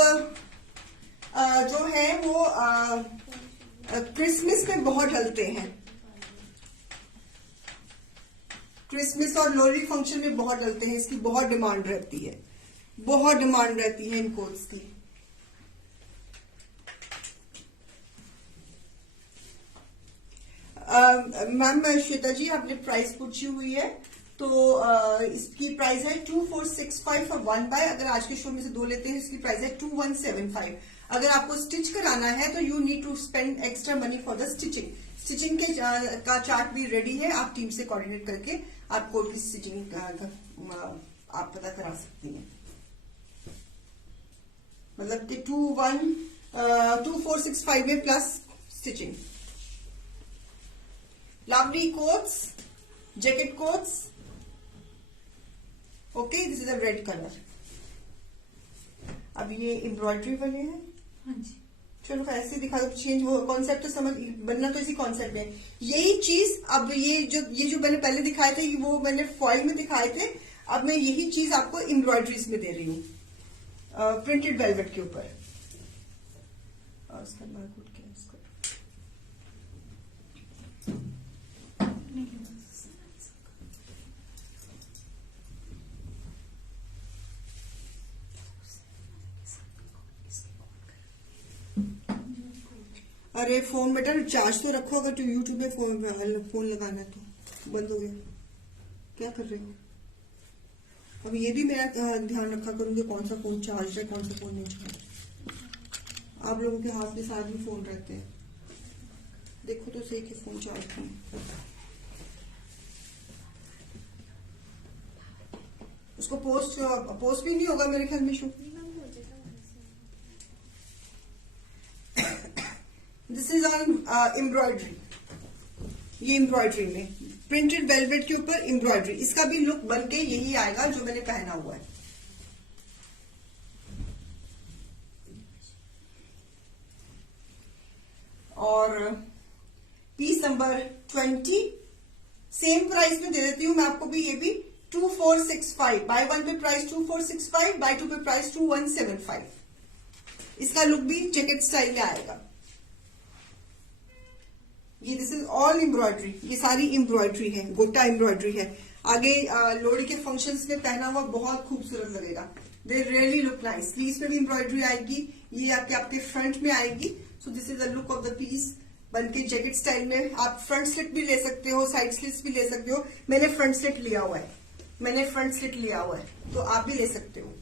जो है वो क्रिसमस में बहुत डलते हैं। क्रिसमस और लोहड़ी फंक्शन में बहुत डलते हैं। इसकी बहुत डिमांड रहती है, बहुत डिमांड रहती है इन कोट्स की। मैम श्वेता जी आपने प्राइस पूछी हुई है तो इसकी प्राइस है 2465 फॉर 1 बाय। अगर आज के शो में से 2 लेते हैं इसकी प्राइस है 2175। अगर आपको स्टिच कराना है तो you need to spend extra money for the stitching. Stitching के का चार्ट भी रेडी है, आप टीम से कोऑर्डिनेट करके आप कोट की स्टिचिंग आप पता करा सकती हैं। मतलब कि 2465 में plus stitching. Lovely quotes, jacket quotes. Okay, this is a red colour. अब ये एम्ब्रॉयडरी वाले हैं। हाँ जी। चलो ऐसे दिखा दो, चेंज वो कॉन्सेप्ट तो समझ बनना तो इसी कॉन्सेप्ट में। यही चीज अब ये जो मैंने पहले दिखाए थे वो मैंने फॉइल में दिखाए थे। अब मैं यही चीज आपको एम्ब्रॉयडरीज में दे रही हूँ प्रिंटेड वेलवेट के ऊपर। और उसका बारकोड क्या है इसका? अरे फोन बेटा चार्ज तो रखो। अगर तो यूट्यूब में फोन लगाना है तो बंद हो गया। क्या कर रहे हो? अब ये भी मेरा ध्यान रखा करूंगी कौन सा फोन चार्ज है कौन सा फोन नहीं चार्ज। आप लोगों के हाथ में साथ में फोन रहते हैं, देखो तो सही कि फोन चार्ज है। उसको पोस्ट भी नहीं होगा मेरे ख्याल में। Show this is on embroidery. ये एम्ब्रॉयडरी में प्रिंटेड वेलवेट के ऊपर एम्ब्रॉयडरी। इसका भी लुक बन के यही आएगा जो मैंने पहना हुआ है। और पीस नंबर 20 सेम प्राइस में दे देती हूं मैं आपको भी। ये भी 2465। Bye 1 pay price 2465, bye 2 pay price 2175। इसका लुक भी जैकेट स्टाइल में आएगा। ये दिस इज ऑल एम्ब्रॉयडरी। ये सारी एम्ब्रॉयडरी है, गोटा एम्ब्रॉयडरी है। आगे लोहड़ी के फंक्शंस में पहना हुआ बहुत खूबसूरत लगेगा। They really look nice. Sleeves में भी एम्ब्रॉयडरी आएगी। ये आपके फ्रंट में आएगी। So this is the look of the piece. बनके जैकेट स्टाइल में आप फ्रंट स्लिट भी ले सकते हो, साइड स्लिट्स भी ले सकते हो। मैंने फ्रंट स्लिट लिया हुआ है, तो आप भी ले सकते हो।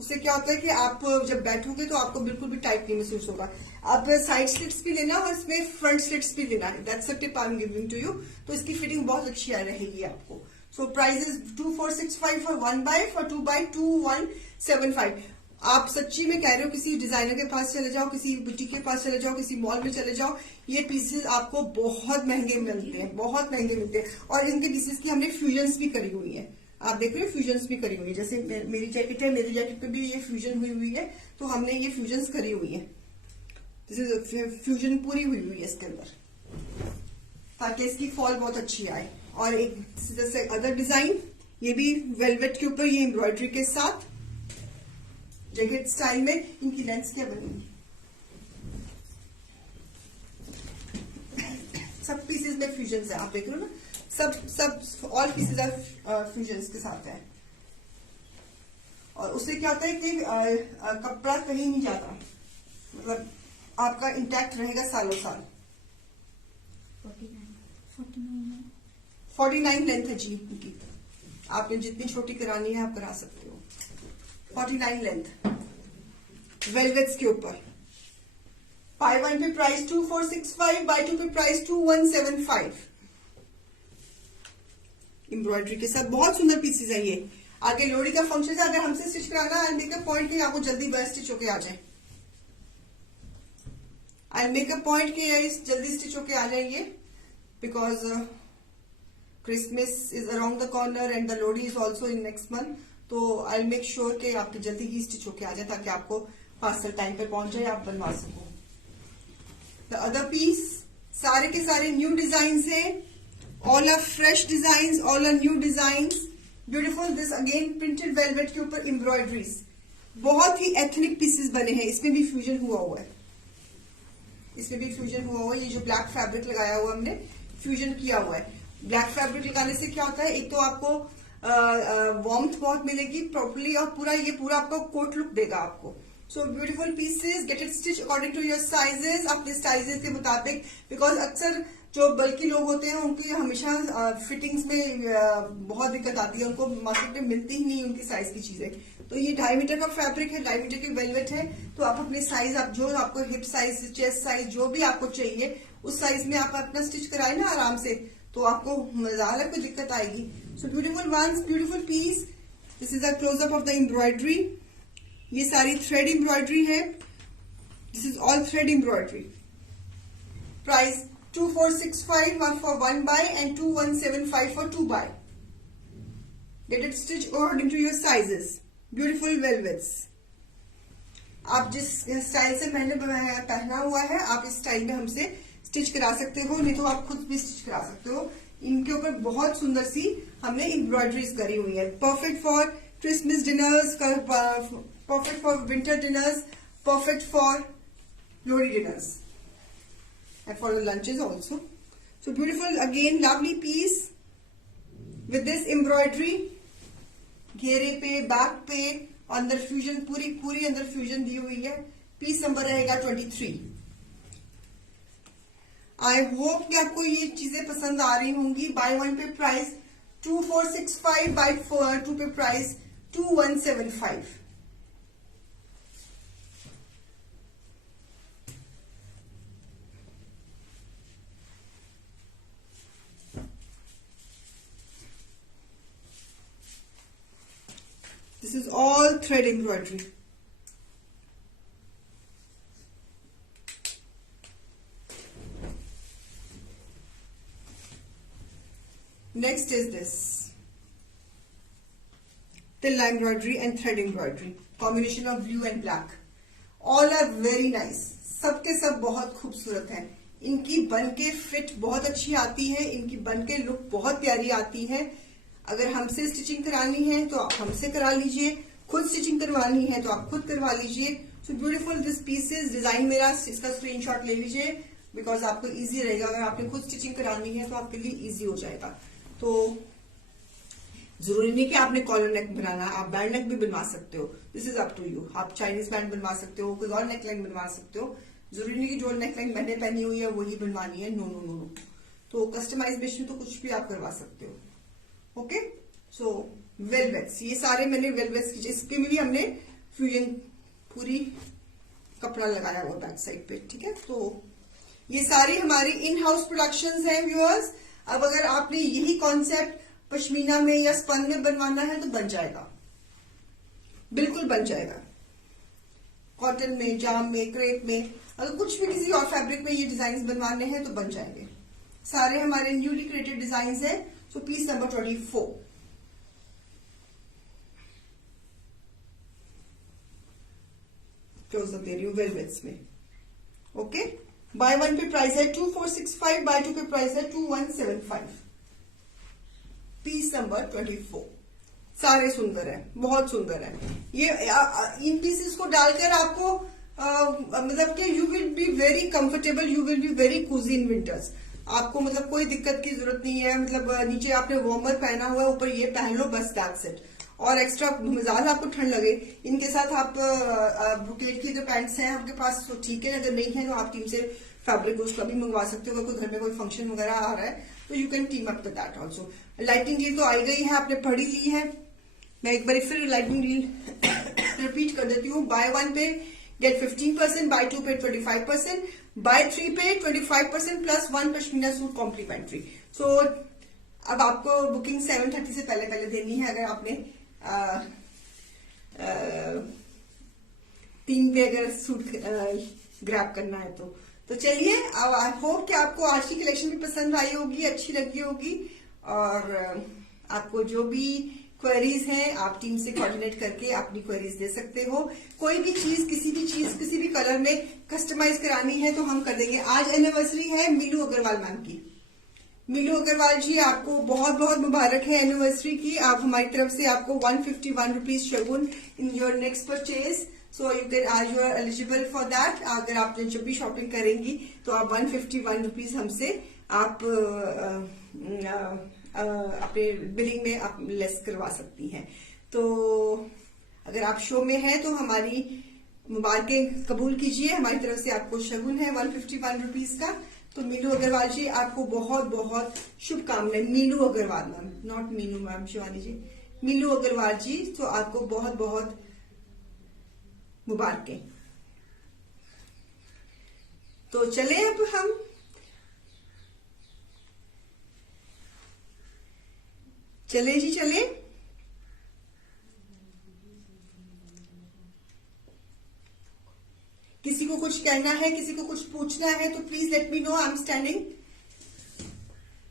उससे क्या होता है कि आप जब बैठोगे तो आपको बिल्कुल भी टाइट नहीं महसूस होगा। आप साइड स्लिट्स भी लेना और इसमें फ्रंट स्लिट्स भी लेना है। That's the tip I am giving to you. तो इसकी फिटिंग बहुत अच्छी आ रहेगी आपको। So price is 2465 for 1 buy, for 2 buy 2175। आप सच्ची में कह रहे हो किसी डिजाइनर के पास चले जाओ, किसी बुटीक के पास चले जाओ, किसी मॉल में चले जाओ, ये पीसेस आपको बहुत महंगे मिलते हैं, बहुत महंगे मिलते हैं। और इनके पीसेस की हमने फ्यूजन्स भी करी हुई है। आप देख रहे हो फ्यूजन्स भी करी हुई है। जैसे मेरी जैकेट है, मेरी जैकेट पे भी ये फ्यूजन हुई है, तो हमने ये फ्यूजन्स करी हुई है। दिस इज फ्यूजन पूरी हुई है इसके अंदर, ताकि इसकी फॉल बहुत अच्छी आए। और एक जैसे अदर डिजाइन, ये भी वेलवेट के ऊपर ये एम्ब्रॉयडरी के साथ जैकेट स्टाइल में। इनकी लेंथ क्या बनेगी? सब पीसेस में फ्यूजन है, आप देख रहे हो ना। सब ऑल पीसेस आर फ्यूजन के साथ है। और उससे क्या होता है कि कपड़ा कहीं नहीं जाता, मतलब आपका इंटैक्ट रहेगा सालों साल। 49 लेंथ है जी इनकी। आपने जितनी छोटी करानी है आप करा सकते हो। 49 लेंथ वेलवेट्स के ऊपर। Bye 1 pay price 2465, bye 2 pay price 2175। Embroidery के साथ बहुत सुंदर पीसेस है ये। आगे लोहड़ी का फंक्शन है, अगर हमसे स्टिच कराना आई मेक अ पॉइंट कि आपको जल्दी बस स्टिच होके आ जाए। आई मेक अ पॉइंट कि जल्दी स्टिच होके आ जाएंगे, because Christmas is around the corner and the Lohri is also in next month, तो आई मेक श्योर कि आपके जल्दी ही स्टिच होके आ जाए ताकि आपको पार्सल टाइम पे पहुंच जाए, आप बनवा सको। द अदर पीस सारे के सारे न्यू डिजाइन है, all are fresh design, all are new design, beautiful. This again printed velvet के ऊपर एम्ब्रॉयडरीज, बहुत ही एथनिक पीसेस बने हैं। इसमें भी फ्यूजन हुआ हुआ है, इसमें भी फ्यूजन हुआ हुआ है। ये जो ब्लैक फैब्रिक लगाया हुआ हमने फ्यूजन किया हुआ है। ब्लैक फैब्रिक लगाने से क्या होता है, एक तो आपको वार्मथ बहुत मिलेगी प्रॉपर्ली, और पूरा ये पूरा आपको कोट लुक देगा आपको। So beautiful pieces, get it stitch according to your sizes, अपने साइजेस के मुताबिक, बिकॉज अक्सर जो बल्कि लोग होते हैं उनकी हमेशा फिटिंग्स में बहुत दिक्कत आती है, उनको मार्केट में मिलती ही नहीं उनकी साइज की चीजें। तो ये 2.5 मीटर का फैब्रिक है, 2.5 मीटर की वेलवेट है, तो आप अपने साइज, आप जो आपको हिप साइज, चेस्ट साइज जो भी आपको चाहिए उस साइज में आप अपना स्टिच कराए ना आराम से, तो आपको ज्यादा कोई दिक्कत आएगी। So beautiful ones, beautiful piece. This is a closeup of the embroidery. ये सारी थ्रेड एम्ब्रॉयडरी है, this is all thread embroidery. Price 2465 for 1 buy and 2175 for 2 buy. Get it stitched according to your sizes. Beautiful velvets. आप जिस स्टाइल से मैंने पहना हुआ है, आप इस स्टाइल में हमसे स्टिच करा सकते हो, नहीं तो आप खुद भी स्टिच करा सकते हो। इनके ऊपर बहुत सुंदर सी हमने एम्ब्रॉयडरीज करी हुई है। Perfect for Christmas dinners, perfect for winter dinners, perfect for Lohri dinners, and for the lunches also. So beautiful, again lovely piece with this embroidery, घेरे पे, बैक पे, अंदर फ्यूजन, पूरी अंदर फ्यूजन दी हुई है। पीस नंबर रहेगा 23। आई होप कि आपको ये चीजें पसंद आ रही होंगी। Bye 1 pay price 2465, bye 2 pay price 2175। This is all thread embroidery. Next is this tilla embroidery and thread embroidery, combination of blue and black. All are very nice. सबके सब बहुत खूबसूरत हैं। इनकी बनके फिट बहुत अच्छी आती है, इनकी बनके लुक बहुत प्यारी आती है। अगर हमसे स्टिचिंग करानी है तो आप हमसे करा लीजिए, खुद स्टिचिंग करवानी है तो आप खुद करवा लीजिए। सो ब्यूटीफुल दिस पीसेस, डिजाइन मेरा इसका स्क्रीनशॉट ले लीजिए, बिकॉज आपको इजी रहेगा। अगर आपने खुद स्टिचिंग करानी है तो आपके लिए इजी हो जाएगा। तो जरूरी नहीं कि आपने कॉलर नेक बनाना, आप बैंड नेक भी बनवा सकते हो। This is up to you. आप चाइनीज बैंड बनवा सकते हो, कोई और नेकलाइन बनवा सकते हो। जरूरी नहीं कि जो नेकलाइन मैंने पहनी हुई है वही बनवानी है। No no no no. तो कस्टमाइजेशन तो कुछ भी आप करवा सकते हो। ओके, सो वेलवेट्स, ये सारे मैंने वेलवेट्स, इसके में भी हमने फ्यूजन पूरी कपड़ा लगाया हुआ बैक साइड पे। ठीक है, तो ये सारी हमारी इन हाउस प्रोडक्शंस हैं व्यूअर्स। अब अगर आपने यही कॉन्सेप्ट पश्मीना में या स्पन में बनवाना है तो बन जाएगा, बिल्कुल बन जाएगा। कॉटन में, जाम में, क्रेप में, अगर कुछ भी किसी और फैब्रिक में ये डिजाइन बनवाने हैं तो बन जाएंगे। सारे हमारे न्यूली क्रिएटेड डिजाइन है। सो पीस नंबर 24 क्लोज अप दे रही हूँ वेलवेट्स में। ओके, बाय 1 पे प्राइस है 2465, बाय 2 पे प्राइस है 2175। Piece number 24। सारे सुंदर है, बहुत सुंदर है। ये इन पीसेस को डालकर आपको मतलब कि you will be very comfortable, you will be very Cozi in winters. आपको मतलब कोई दिक्कत की जरूरत नहीं है। मतलब नीचे आपने वार्मर पहना हुआ है, ऊपर ये पहन लो, बस दैट्स इट। और एक्स्ट्रा ज्यादा आपको ठंड लगे, इनके साथ आप ब्रुकलेट की जो पैंट्स हैं आपके पास तो ठीक है, अगर नहीं है तो आप टीम से फैब्रिक उसका भी मंगवा सकते हो। अगर कोई घर में कोई फंक्शन वगैरह आ रहा है तो you can team up with that also. Lighting deal तो आई गई है, आपने पढ़ी ली है। मैं एक बार फिर लाइटिंग डील रिपीट कर देती हूँ। बाय 1 पे गेट 15%, बाय 2 पे 25%, बाय 3 पे 25% प्लस 1 पश्मीना सूट कॉम्प्लीमेंट्री। सो अब आपको बुकिंग 7:30 से पहले देनी है अगर आपने 3 पे अगर सूट ग्रैब करना है तो चलिए, अब आई होप कि आपको आज की कलेक्शन भी पसंद आई होगी, अच्छी लगी होगी। और आपको जो भी क्वेरीज हैं आप टीम से कोऑर्डिनेट करके अपनी क्वेरीज दे सकते हो। कोई भी चीज किसी भी कलर में कस्टमाइज करानी है तो हम कर देंगे। आज एनिवर्सरी है मीलू अग्रवाल मैम की। मीलू अग्रवाल जी, आपको बहुत बहुत मुबारक है एनिवर्सरी की। आप हमारी तरफ से आपको 151 rupees shagun in your next purchase, so you can आज you are eligible for that. अगर आपने जब भी शॉपिंग करेंगी तो आप 151 रुपीज हमसे आप अपने बिलिंग में आप लेस करवा सकती हैं। तो अगर आप शो में हैं तो हमारी मुबारकें कबूल कीजिए। हमारी तरफ से आपको शगुन है 151 रुपीज का। तो मीनू अग्रवाल जी, आपको बहुत बहुत शुभकामनाएं। Meenu Agarwal ma'am, not Meenu ma'am, Shivani ji, Meenu Agarwal ji, तो आपको बहुत बहुत मुबारकें। तो चले अब हम चले जी चले। किसी को कुछ कहना है, किसी को कुछ पूछना है तो please let me know. I am standing.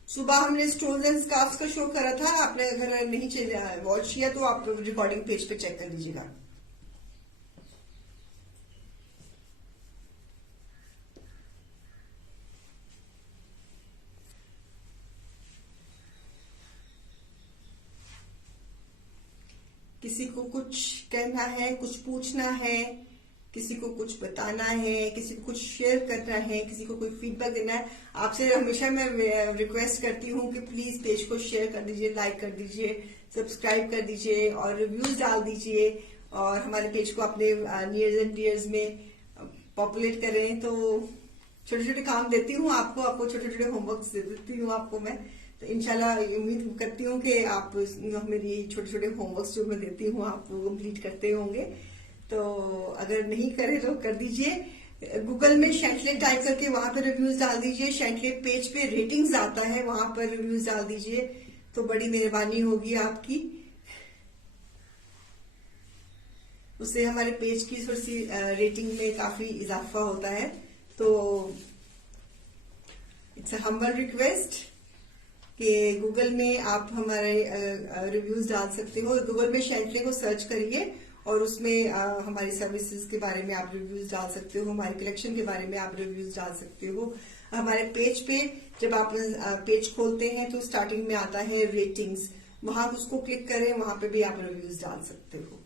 सुबह हमने स्टोन्स एंड स्कार्फ्स का शो करा था, आपने अगर नहीं वॉच किया तो आप रिकॉर्डिंग पेज पे चेक कर लीजिएगा। किसी को कुछ कहना है, कुछ पूछना है, किसी को कुछ बताना है, किसी को कुछ शेयर करना है, किसी को कोई फीडबैक देना है, आपसे हमेशा मैं रिक्वेस्ट करती हूँ कि प्लीज पेज को शेयर कर दीजिए, लाइक कर दीजिए, सब्सक्राइब कर दीजिए और रिव्यूज डाल दीजिए और हमारे पेज को अपने नियर्स एंड डियर्स में पॉपुलेट करें। तो छोटे छोटे काम देती हूँ आपको छोटे छोटे होमवर्क देती हूँ आपको मैं। तो इंशाल्लाह उम्मीद करती हूँ कि आप मेरी छोटे छोटे होमवर्क जो मैं देती हूँ आप वो कंप्लीट करते होंगे। तो अगर नहीं करे तो कर दीजिए। गूगल में शैंटले टाइप करके वहां पर रिव्यूज डाल दीजिए। शैंटले पेज पे रेटिंग्स आता है, वहां पर रिव्यूज डाल दीजिए तो बड़ी मेहरबानी होगी आपकी। उससे हमारे पेज की थोड़ी सी रेटिंग में काफी इजाफा होता है। तो इट्स अ हम्बल रिक्वेस्ट कि गूगल में आप हमारे रिव्यूज डाल सकते हो। गूगल में शैंटले को सर्च करिए और उसमें हमारी सर्विसेज के बारे में आप रिव्यूज डाल सकते हो, हमारे कलेक्शन के बारे में आप रिव्यूज डाल सकते हो। हमारे पेज पे जब आप पेज खोलते हैं तो स्टार्टिंग में आता है रेटिंग्स, वहां उसको क्लिक करें, वहां पे भी आप रिव्यूज डाल सकते हो।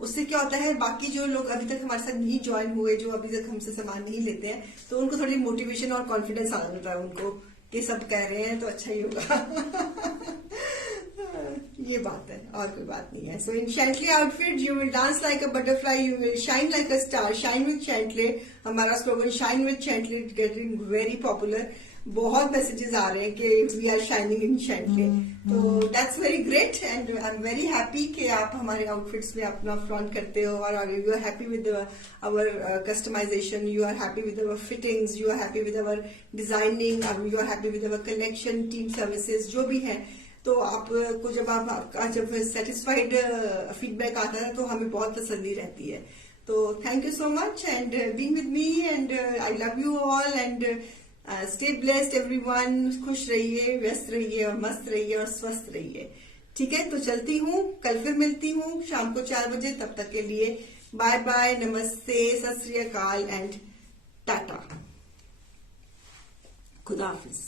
उससे क्या होता है, बाकी जो लोग अभी तक हमारे साथ नहीं ज्वाइन हुए, जो अभी तक हमसे सामान नहीं लेते हैं, तो उनको थोड़ी मोटिवेशन और कॉन्फिडेंस आ जाता है उनको कि सब कह रहे हैं तो अच्छा ही होगा। ये बात है और कोई बात नहीं है। So in Chantelle outfit you will dance like a butterfly, you will shine like a star. Shine with Chantelle, हमारा slogan shine with Chantelle getting very popular. बहुत मैसेजेस आ रहे हैं कि we are shining in Chantelle, तो that's very great and I am very happy कि आप हमारे आउटफिट्स में अपना फ्रंट करते हो और you are happy with our customization, you are happy with our fittings, you are happy with our designing, you are happy with our collection, team services जो भी है। तो आपको जब आपका जब सेटिस्फाइड फीडबैक आता है तो हमें बहुत तसल्ली रहती है। तो thank you so much and being with me and I love you all and stay blessed everyone. खुश रहिए, व्यस्त रहिए और मस्त रहिए और स्वस्थ रहिए। ठीक है, तो चलती हूँ, कल फिर मिलती हूँ शाम को 4 बजे। तब तक के लिए बाय बाय, नमस्ते, सत श्री अकाल एंड टाटा, खुदा हाफिज।